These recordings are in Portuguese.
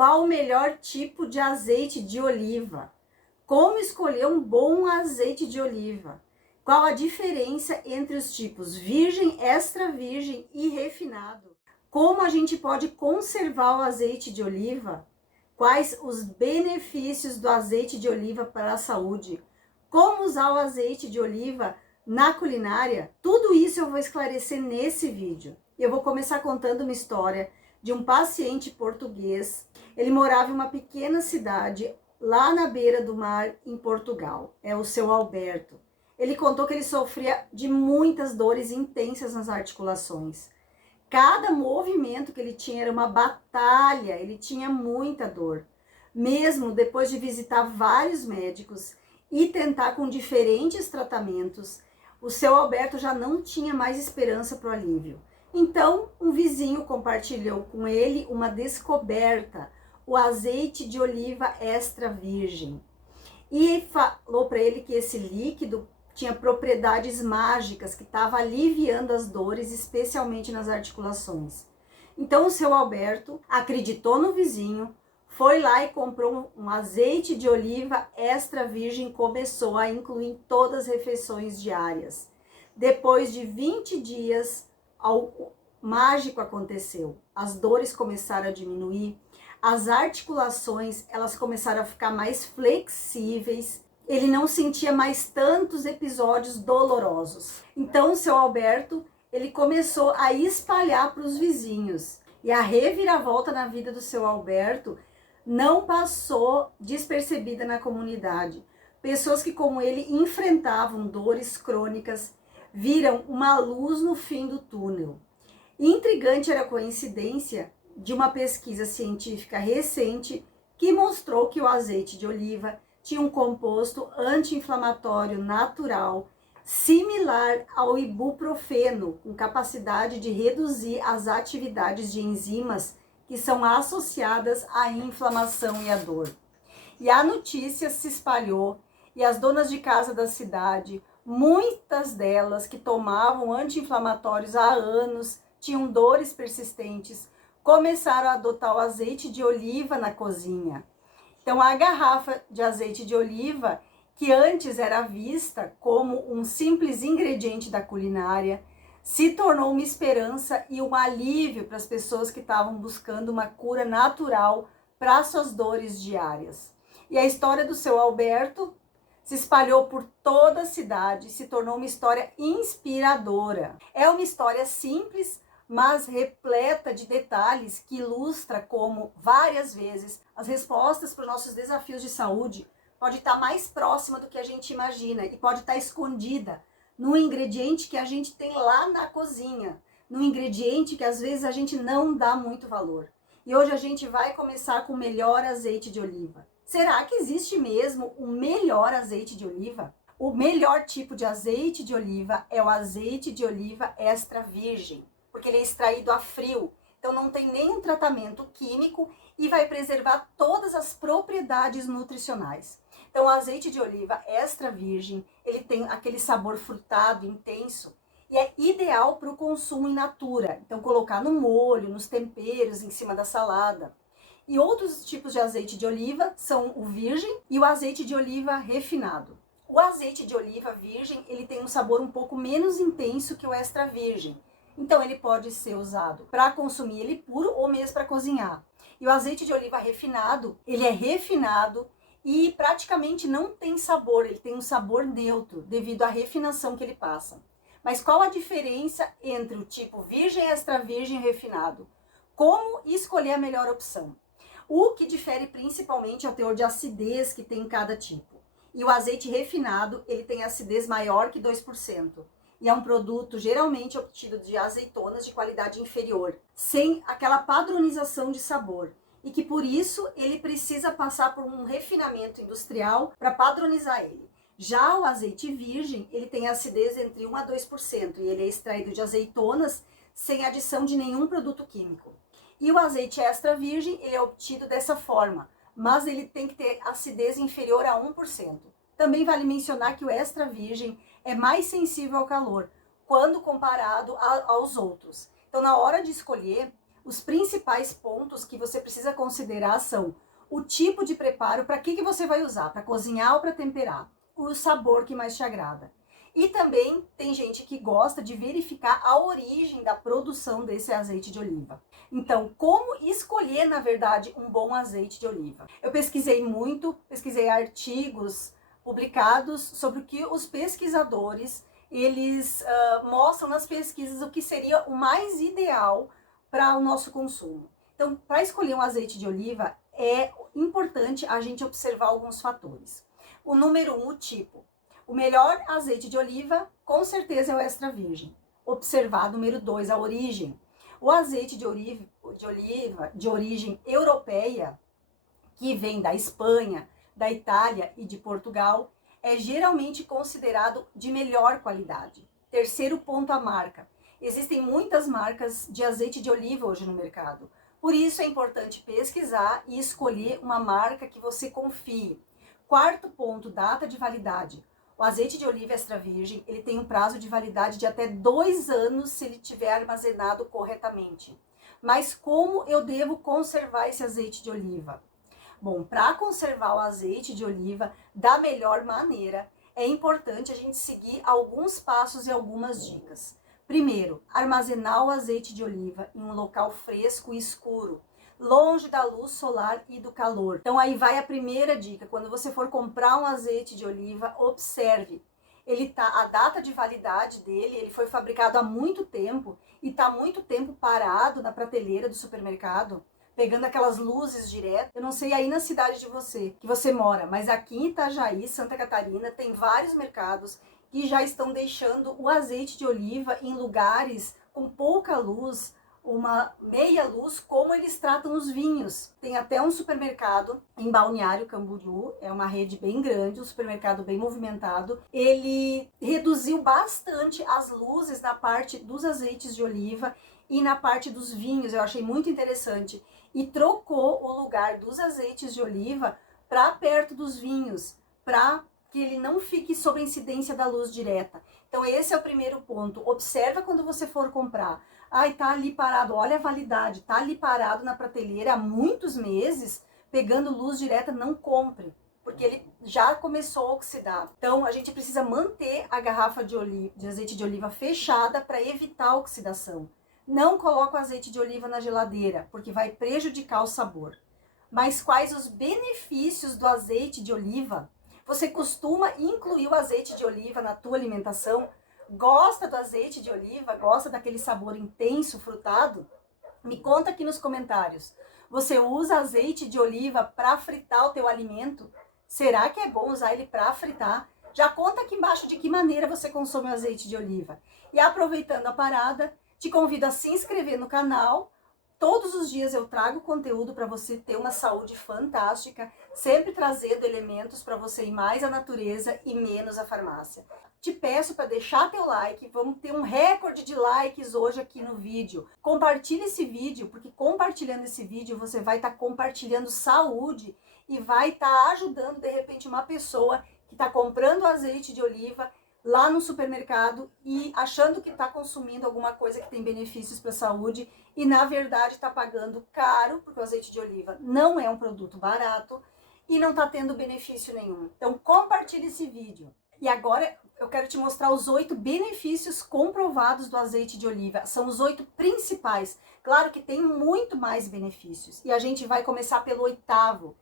Qual o melhor tipo de azeite de oliva? Como escolher um bom azeite de oliva? Qual a diferença entre os tipos virgem, extra virgem e refinado? Como a gente pode conservar o azeite de oliva? Quais os benefícios do azeite de oliva para a saúde? Como usar o azeite de oliva na culinária? Tudo isso eu vou esclarecer nesse vídeo. Eu vou começar contando uma história de um paciente português. Ele morava em uma pequena cidade lá na beira do mar em Portugal. É o seu Alberto. Ele contou que ele sofria de muitas dores intensas nas articulações. Cada movimento que ele tinha era uma batalha, ele tinha muita dor. Mesmo depois de visitar vários médicos e tentar com diferentes tratamentos, o seu Alberto já não tinha mais esperança para o alívio. Então, um vizinho compartilhou com ele uma descoberta, o azeite de oliva extra virgem. E falou para ele que esse líquido tinha propriedades mágicas, que estava aliviando as dores, especialmente nas articulações. Então o seu Alberto acreditou no vizinho, foi lá e comprou um azeite de oliva extra virgem e começou a incluir em todas as refeições diárias. Depois de 20 dias, algo mágico aconteceu. As dores começaram a diminuir, as articulações elas começaram a ficar mais flexíveis, ele não sentia mais tantos episódios dolorosos. Então o seu Alberto, ele começou a espalhar para os vizinhos. E a reviravolta na vida do seu Alberto não passou despercebida na comunidade. Pessoas que, como ele, enfrentavam dores crônicas, viram uma luz no fim do túnel. Intrigante era a coincidência de uma pesquisa científica recente que mostrou que o azeite de oliva tinha um composto anti-inflamatório natural similar ao ibuprofeno, com capacidade de reduzir as atividades de enzimas que são associadas à inflamação e à dor. E a notícia se espalhou e as donas de casa da cidade, muitas delas que tomavam anti-inflamatórios há anos, tinham dores persistentes, começaram a adotar o azeite de oliva na cozinha. Então, a garrafa de azeite de oliva, que antes era vista como um simples ingrediente da culinária, se tornou uma esperança e um alívio para as pessoas que estavam buscando uma cura natural para suas dores diárias. E a história do seu Alberto se espalhou por toda a cidade e se tornou uma história inspiradora. É uma história simples, mas repleta de detalhes que ilustra como, várias vezes, as respostas para os nossos desafios de saúde pode estar mais próxima do que a gente imagina e pode estar escondida no ingrediente que a gente tem lá na cozinha, no ingrediente que às vezes a gente não dá muito valor. E hoje a gente vai começar com o melhor azeite de oliva. Será que existe mesmo o melhor azeite de oliva? O melhor tipo de azeite de oliva é o azeite de oliva extra virgem, porque ele é extraído a frio, então não tem nenhum tratamento químico e vai preservar todas as propriedades nutricionais. Então o azeite de oliva extra virgem, ele tem aquele sabor frutado intenso e é ideal para o consumo in natura, então colocar no molho, nos temperos, em cima da salada. E outros tipos de azeite de oliva são o virgem e o azeite de oliva refinado. O azeite de oliva virgem, ele tem um sabor um pouco menos intenso que o extra virgem. Então ele pode ser usado para consumir ele puro ou mesmo para cozinhar. E o azeite de oliva refinado, ele é refinado e praticamente não tem sabor, ele tem um sabor neutro devido à refinação que ele passa. Mas qual a diferença entre o tipo virgem, extra virgem e refinado? Como escolher a melhor opção? O que difere principalmente é o teor de acidez que tem em cada tipo. E o azeite refinado, ele tem acidez maior que 2%. E é um produto geralmente obtido de azeitonas de qualidade inferior, sem aquela padronização de sabor. E que por isso ele precisa passar por um refinamento industrial para padronizar ele. Já o azeite virgem, ele tem acidez entre 1 a 2% e ele é extraído de azeitonas sem adição de nenhum produto químico. E o azeite extra virgem, ele é obtido dessa forma, mas ele tem que ter acidez inferior a 1%. Também vale mencionar que o extra virgem é mais sensível ao calor, quando comparado aos outros. Então, na hora de escolher, os principais pontos que você precisa considerar são o tipo de preparo, para que você vai usar, para cozinhar ou para temperar, o sabor que mais te agrada. E também tem gente que gosta de verificar a origem da produção desse azeite de oliva. Então, como escolher, na verdade, um bom azeite de oliva? Eu pesquisei muito, pesquisei artigos publicados sobre o que os pesquisadores, eles mostram nas pesquisas o que seria o mais ideal para o nosso consumo. Então, para escolher um azeite de oliva, é importante a gente observar alguns fatores. O número 1, o tipo. O melhor azeite de oliva, com certeza, é o extra virgem. Observar, número 2, a origem. O azeite de oliva de origem europeia, que vem da Espanha, da Itália e de Portugal, é geralmente considerado de melhor qualidade. Terceiro ponto, a marca. Existem muitas marcas de azeite de oliva hoje no mercado. Por isso é importante pesquisar e escolher uma marca que você confie. Quarto ponto, data de validade. O azeite de oliva extra virgem, ele tem um prazo de validade de até 2 anos se ele tiver armazenado corretamente. Mas como eu devo conservar esse azeite de oliva? Bom, para conservar o azeite de oliva da melhor maneira, é importante a gente seguir alguns passos e algumas dicas. Primeiro, armazenar o azeite de oliva em um local fresco e escuro, longe da luz solar e do calor. Então aí vai a primeira dica. Quando você for comprar um azeite de oliva, observe. A data de validade dele, ele foi fabricado há muito tempo e está muito tempo parado na prateleira do supermercado, pegando aquelas luzes direto. Eu não sei aí na cidade de você, que você mora, mas aqui em Itajaí, Santa Catarina, tem vários mercados que já estão deixando o azeite de oliva em lugares com pouca luz, uma meia luz, como eles tratam os vinhos. Tem até um supermercado em Balneário Camboriú, é uma rede bem grande, um supermercado bem movimentado. Ele reduziu bastante as luzes na parte dos azeites de oliva e na parte dos vinhos, eu achei muito interessante. E trocou o lugar dos azeites de oliva para perto dos vinhos, para que ele não fique sob a incidência da luz direta. Então esse é o primeiro ponto. Observa quando você for comprar. Ai, tá ali parado, olha a validade, tá ali parado na prateleira há muitos meses, pegando luz direta, não compre, porque ele já começou a oxidar. Então a gente precisa manter a garrafa de azeite de oliva fechada para evitar a oxidação. Não coloque o azeite de oliva na geladeira, porque vai prejudicar o sabor. Mas quais os benefícios do azeite de oliva? Você costuma incluir o azeite de oliva na tua alimentação? Gosta do azeite de oliva? Gosta daquele sabor intenso, frutado? Me conta aqui nos comentários. Você usa azeite de oliva para fritar o teu alimento? Será que é bom usar ele para fritar? Já conta aqui embaixo de que maneira você consome o azeite de oliva. E aproveitando a parada, te convido a se inscrever no canal. Todos os dias eu trago conteúdo para você ter uma saúde fantástica, sempre trazendo elementos para você ir mais à natureza e menos à farmácia. Te peço para deixar teu like, vamos ter um recorde de likes hoje aqui no vídeo. Compartilhe esse vídeo, porque compartilhando esse vídeo você vai estar compartilhando saúde e vai estar ajudando de repente uma pessoa que está comprando azeite de oliva lá no supermercado e achando que está consumindo alguma coisa que tem benefícios para a saúde e na verdade está pagando caro, porque o azeite de oliva não é um produto barato e não está tendo benefício nenhum. Então compartilhe esse vídeo. E agora eu quero te mostrar os 8 benefícios comprovados do azeite de oliva. São os 8 principais. Claro que tem muito mais benefícios. E a gente vai começar pelo 8º.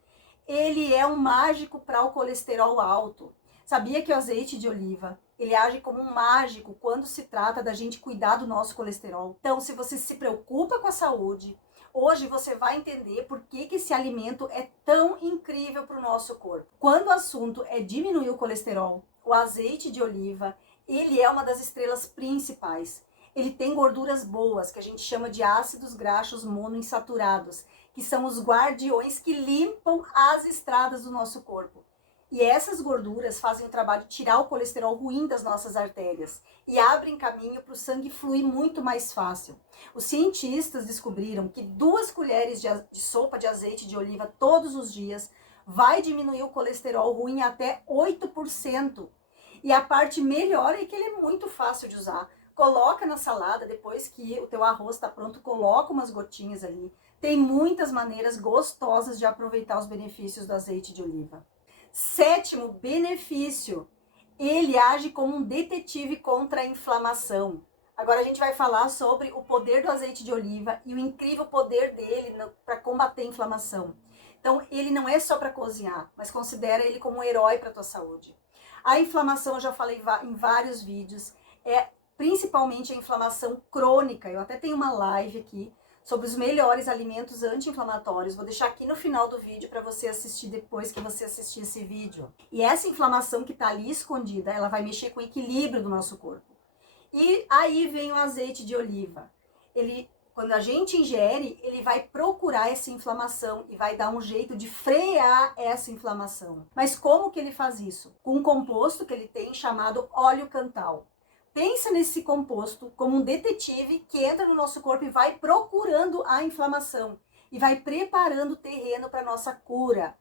Ele é um mágico para o colesterol alto. Sabia que o azeite de oliva, ele age como um mágico quando se trata da gente cuidar do nosso colesterol? Então, se você se preocupa com a saúde, hoje você vai entender por que esse alimento é tão incrível para o nosso corpo. Quando o assunto é diminuir o colesterol, o azeite de oliva, ele é uma das estrelas principais. Ele tem gorduras boas, que a gente chama de ácidos graxos monoinsaturados, que são os guardiões que limpam as estradas do nosso corpo. E essas gorduras fazem o trabalho de tirar o colesterol ruim das nossas artérias e abrem caminho para o sangue fluir muito mais fácil. Os cientistas descobriram que 2 colheres de sopa de azeite de oliva todos os dias vai diminuir o colesterol ruim até 8%. E a parte melhor é que ele é muito fácil de usar. coloca na salada, depois que o teu arroz está pronto, coloca umas gotinhas ali. Tem muitas maneiras gostosas de aproveitar os benefícios do azeite de oliva. 7º benefício, ele age como um detetive contra a inflamação. Agora a gente vai falar sobre o poder do azeite de oliva e o incrível poder dele para combater a inflamação. Então, ele não é só para cozinhar, mas considera ele como um herói para a tua saúde. A inflamação, eu já falei em vários vídeos, é principalmente a inflamação crônica. Eu até tenho uma live aqui sobre os melhores alimentos anti-inflamatórios. Vou deixar aqui no final do vídeo para você assistir depois que você assistir esse vídeo. E essa inflamação que está ali escondida, ela vai mexer com o equilíbrio do nosso corpo. E aí vem o azeite de oliva. Quando a gente ingere, ele vai procurar essa inflamação e vai dar um jeito de frear essa inflamação. Mas como que ele faz isso? Com um composto que ele tem chamado óleo cantal. Pensa nesse composto como um detetive que entra no nosso corpo e vai procurando a inflamação e vai preparando o terreno para nossa cura.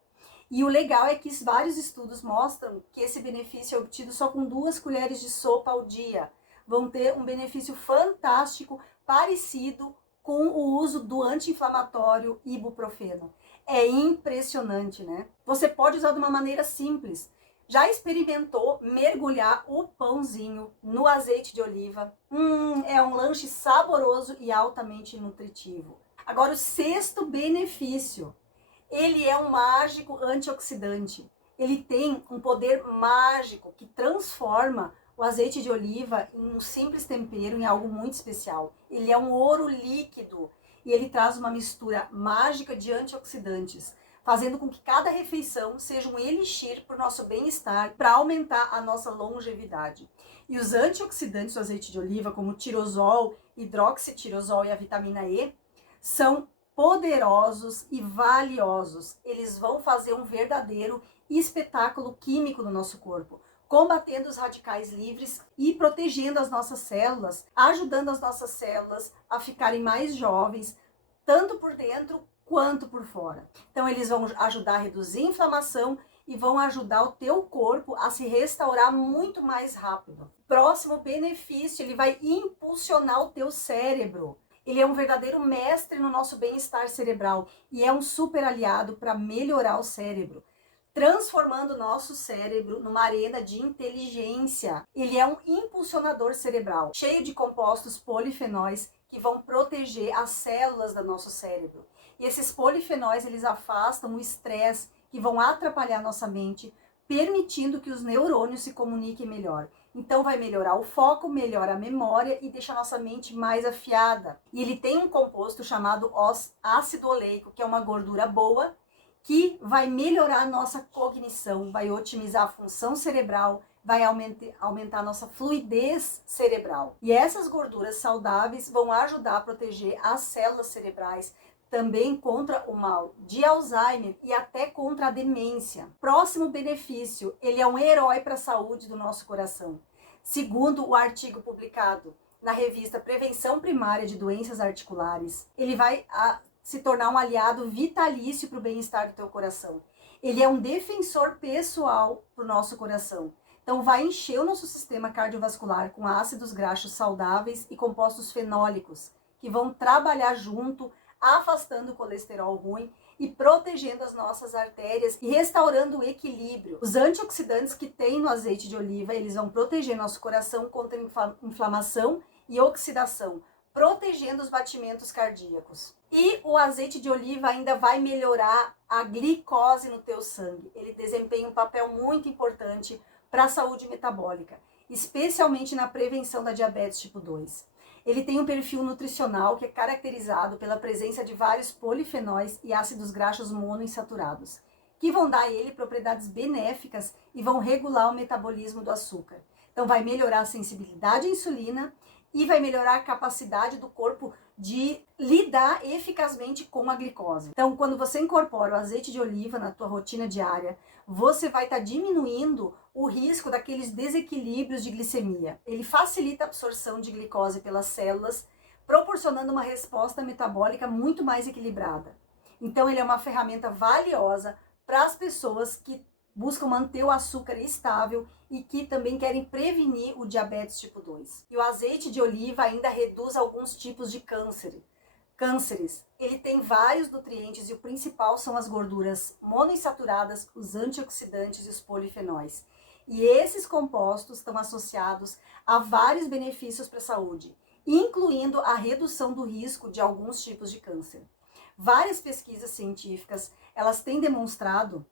E o legal é que vários estudos mostram que esse benefício é obtido só com 2 colheres de sopa ao dia. Vão ter um benefício fantástico, parecido com o uso do anti-inflamatório ibuprofeno. É impressionante, né? Você pode usar de uma maneira simples. Já experimentou mergulhar o pãozinho no azeite de oliva? É um lanche saboroso e altamente nutritivo. Agora, o 6º benefício. Ele é um mágico antioxidante. Ele tem um poder mágico que transforma o azeite de oliva em um simples tempero, em algo muito especial. Ele é um ouro líquido e ele traz uma mistura mágica de antioxidantes, fazendo com que cada refeição seja um elixir para o nosso bem-estar, para aumentar a nossa longevidade. E os antioxidantes do azeite de oliva, como o tirosol, hidroxitirosol e a vitamina E, são poderosos e valiosos. Eles vão fazer um verdadeiro espetáculo químico no nosso corpo, combatendo os radicais livres e protegendo as nossas células, ajudando as nossas células a ficarem mais jovens, tanto por dentro quanto por fora. Então eles vão ajudar a reduzir a inflamação e vão ajudar o teu corpo a se restaurar muito mais rápido. Próximo benefício, ele vai impulsionar o teu cérebro. Ele é um verdadeiro mestre no nosso bem-estar cerebral e é um super aliado para melhorar o cérebro, transformando o nosso cérebro numa arena de inteligência. Ele é um impulsionador cerebral, cheio de compostos polifenóis que vão proteger as células do nosso cérebro. E esses polifenóis, eles afastam o estresse, que vão atrapalhar nossa mente, permitindo que os neurônios se comuniquem melhor. Então vai melhorar o foco, melhora a memória e deixa a nossa mente mais afiada. E ele tem um composto chamado ácido oleico, que é uma gordura boa, que vai melhorar a nossa cognição, vai otimizar a função cerebral, vai aumentar a nossa fluidez cerebral. E essas gorduras saudáveis vão ajudar a proteger as células cerebrais, também contra o mal de Alzheimer e até contra a demência. Próximo benefício, ele é um herói para a saúde do nosso coração. Segundo o artigo publicado na revista Prevenção Primária de Doenças Articulares, ele vai se tornar um aliado vitalício para o bem-estar do teu coração. Ele é um defensor pessoal para o nosso coração. Então vai encher o nosso sistema cardiovascular com ácidos graxos saudáveis e compostos fenólicos, que vão trabalhar junto, afastando o colesterol ruim e protegendo as nossas artérias e restaurando o equilíbrio. Os antioxidantes que tem no azeite de oliva, eles vão proteger nosso coração contra inflamação e oxidação, protegendo os batimentos cardíacos. E o azeite de oliva ainda vai melhorar a glicose no teu sangue. Ele desempenha um papel muito importante para a saúde metabólica, especialmente na prevenção da diabetes tipo 2. Ele tem um perfil nutricional que é caracterizado pela presença de vários polifenóis e ácidos graxos monoinsaturados, que vão dar a ele propriedades benéficas e vão regular o metabolismo do açúcar. Então vai melhorar a sensibilidade à insulina e vai melhorar a capacidade do corpo de lidar eficazmente com a glicose. Então, quando você incorpora o azeite de oliva na tua rotina diária, você vai estar diminuindo o risco daqueles desequilíbrios de glicemia. Ele facilita a absorção de glicose pelas células, proporcionando uma resposta metabólica muito mais equilibrada. Então, ele é uma ferramenta valiosa para as pessoas que buscam manter o açúcar estável e que também querem prevenir o diabetes tipo 2. E o azeite de oliva ainda reduz alguns tipos de cânceres. Ele tem vários nutrientes e o principal são as gorduras monoinsaturadas, os antioxidantes e os polifenóis. E esses compostos estão associados a vários benefícios para a saúde, incluindo a redução do risco de alguns tipos de câncer. Várias pesquisas científicas, elas têm demonstrado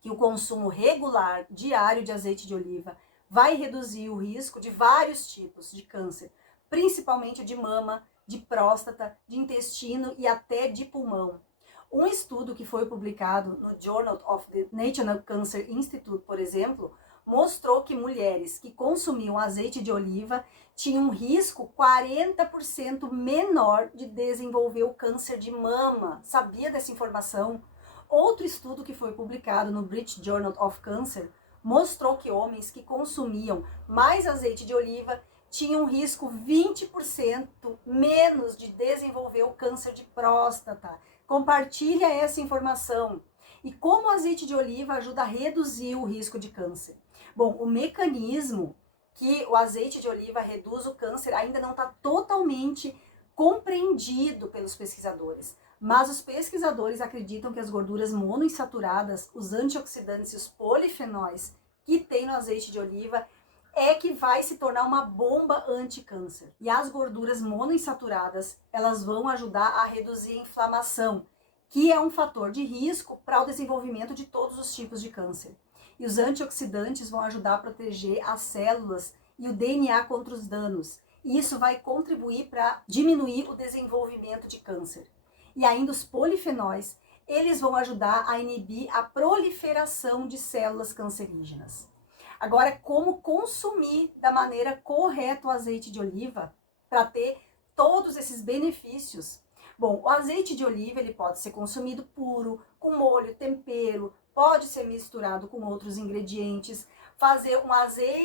que o consumo regular diário de azeite de oliva vai reduzir o risco de vários tipos de câncer, principalmente de mama, de próstata, de intestino e até de pulmão. Um estudo que foi publicado no Journal of the National Cancer Institute, por exemplo, mostrou que mulheres que consumiam azeite de oliva tinham um risco 40% menor de desenvolver o câncer de mama. Sabia dessa informação? Outro estudo que foi publicado no British Journal of Cancer mostrou que homens que consumiam mais azeite de oliva tinham um risco 20% menos de desenvolver o câncer de próstata. Compartilha essa informação. E como o azeite de oliva ajuda a reduzir o risco de câncer? Bom, o mecanismo que o azeite de oliva reduz o câncer ainda não está totalmente compreendido pelos pesquisadores. Mas os pesquisadores acreditam que as gorduras monoinsaturadas, os antioxidantes e os polifenóis que tem no azeite de oliva é que vai se tornar uma bomba anti-câncer. E as gorduras monoinsaturadas, elas vão ajudar a reduzir a inflamação, que é um fator de risco para o desenvolvimento de todos os tipos de câncer. E os antioxidantes vão ajudar a proteger as células e o DNA contra os danos. E isso vai contribuir para diminuir o desenvolvimento de câncer. E ainda os polifenóis, eles vão ajudar a inibir a proliferação de células cancerígenas. Agora, como consumir da maneira correta o azeite de oliva para ter todos esses benefícios? Bom, o azeite de oliva ele pode ser consumido puro, com molho, tempero, pode ser misturado com outros ingredientes, fazer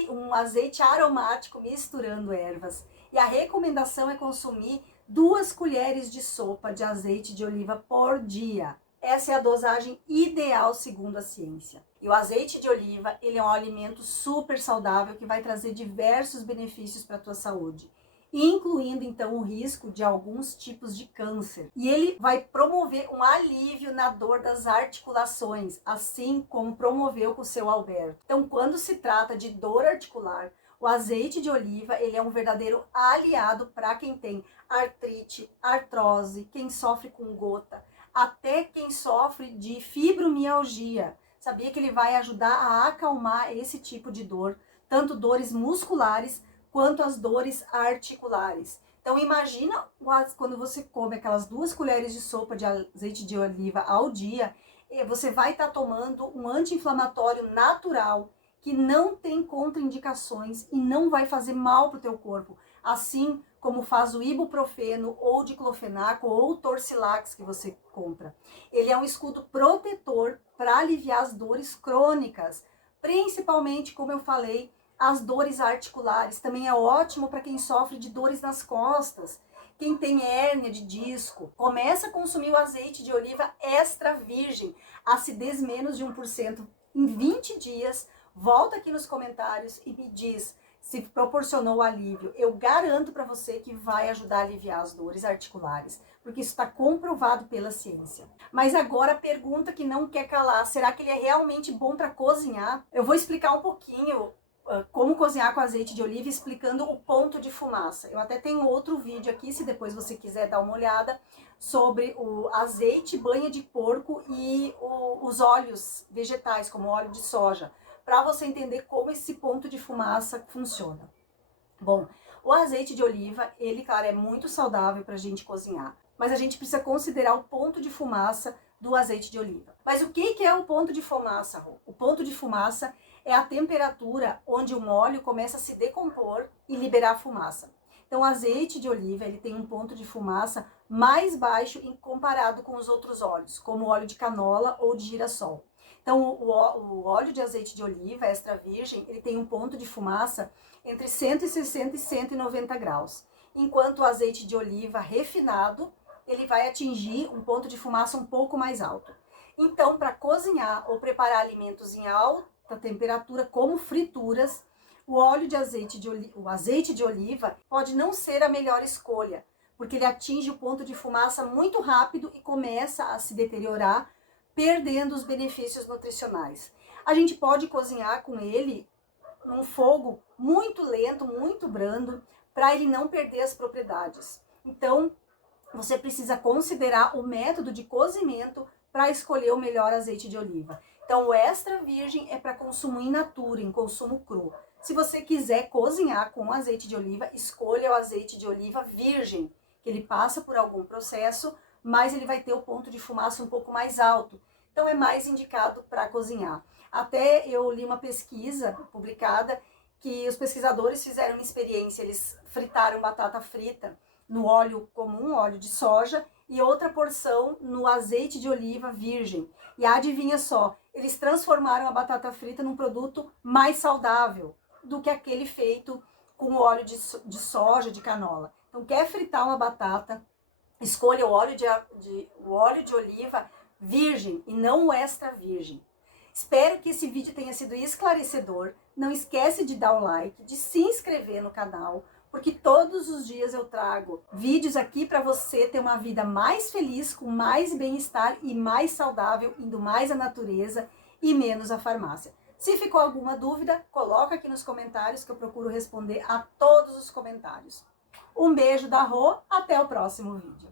um azeite aromático misturando ervas. E a recomendação é consumir 2 colheres de sopa de azeite de oliva por dia. Essa é a dosagem ideal segundo a ciência. E o azeite de oliva, ele é um alimento super saudável que vai trazer diversos benefícios para a tua saúde, incluindo então o risco de alguns tipos de câncer. E ele vai promover um alívio na dor das articulações, assim como promoveu com o seu Alberto. Então, quando se trata de dor articular, o azeite de oliva, ele é um verdadeiro aliado para quem tem artrite, artrose, quem sofre com gota, até quem sofre de fibromialgia. Sabia que ele vai ajudar a acalmar esse tipo de dor, tanto dores musculares quanto as dores articulares. Então imagina quando você come aquelas 2 colheres de sopa de azeite de oliva ao dia, você vai estar tomando um anti-inflamatório natural que não tem contraindicações e não vai fazer mal para o teu corpo, assim como faz o ibuprofeno ou diclofenaco ou o Torcilax que você compra. Ele é um escudo protetor para aliviar as dores crônicas, principalmente, como eu falei, as dores articulares. Também é ótimo para quem sofre de dores nas costas, quem tem hérnia de disco. Começa a consumir o azeite de oliva extra virgem, acidez menos de 1% em 20 dias. Volta aqui nos comentários e me diz se proporcionou alívio. Eu garanto para você que vai ajudar a aliviar as dores articulares, porque isso está comprovado pela ciência. Mas agora a pergunta que não quer calar, será que ele é realmente bom para cozinhar? Eu vou explicar um pouquinho como cozinhar com azeite de oliva, explicando o ponto de fumaça. Eu até tenho outro vídeo aqui, se depois você quiser dar uma olhada, sobre o azeite, banha de porco e os óleos vegetais, como óleo de soja, para você entender como esse ponto de fumaça funciona. Bom, o azeite de oliva, ele, claro, é muito saudável para a gente cozinhar, mas a gente precisa considerar o ponto de fumaça do azeite de oliva. Mas o que é o ponto de fumaça, Rô? O ponto de fumaça é a temperatura onde o óleo começa a se decompor e liberar fumaça. Então, o azeite de oliva, ele tem um ponto de fumaça mais baixo em comparado com os outros óleos, como o óleo de canola ou de girassol. Então, o óleo de azeite de oliva extra virgem, ele tem um ponto de fumaça entre 160 e 190 graus. Enquanto o azeite de oliva refinado, ele vai atingir um ponto de fumaça um pouco mais alto. Então, para cozinhar ou preparar alimentos em alta temperatura, como frituras, o azeite de oliva pode não ser a melhor escolha, porque ele atinge o ponto de fumaça muito rápido e começa a se deteriorar, perdendo os benefícios nutricionais. A gente pode cozinhar com ele num fogo muito lento, muito brando, para ele não perder as propriedades. Então, você precisa considerar o método de cozimento para escolher o melhor azeite de oliva. Então, o extra virgem é para consumo in natura, em consumo cru. Se você quiser cozinhar com azeite de oliva, escolha o azeite de oliva virgem, que ele passa por algum processo, mas ele vai ter o ponto de fumaça um pouco mais alto. Então, é mais indicado para cozinhar. Até eu li uma pesquisa publicada que os pesquisadores fizeram uma experiência, eles fritaram batata frita no óleo comum, óleo de soja, e outra porção no azeite de oliva virgem. E adivinha só, eles transformaram a batata frita num produto mais saudável do que aquele feito com óleo de soja, de canola. Então, quer fritar uma batata, escolha o óleo de oliva virgem e não o extra virgem. Espero que esse vídeo tenha sido esclarecedor. Não esquece de dar o like, de se inscrever no canal, porque todos os dias eu trago vídeos aqui para você ter uma vida mais feliz, com mais bem-estar e mais saudável, indo mais à natureza e menos à farmácia. Se ficou alguma dúvida, coloca aqui nos comentários que eu procuro responder a todos os comentários. Um beijo da Rô, até o próximo vídeo.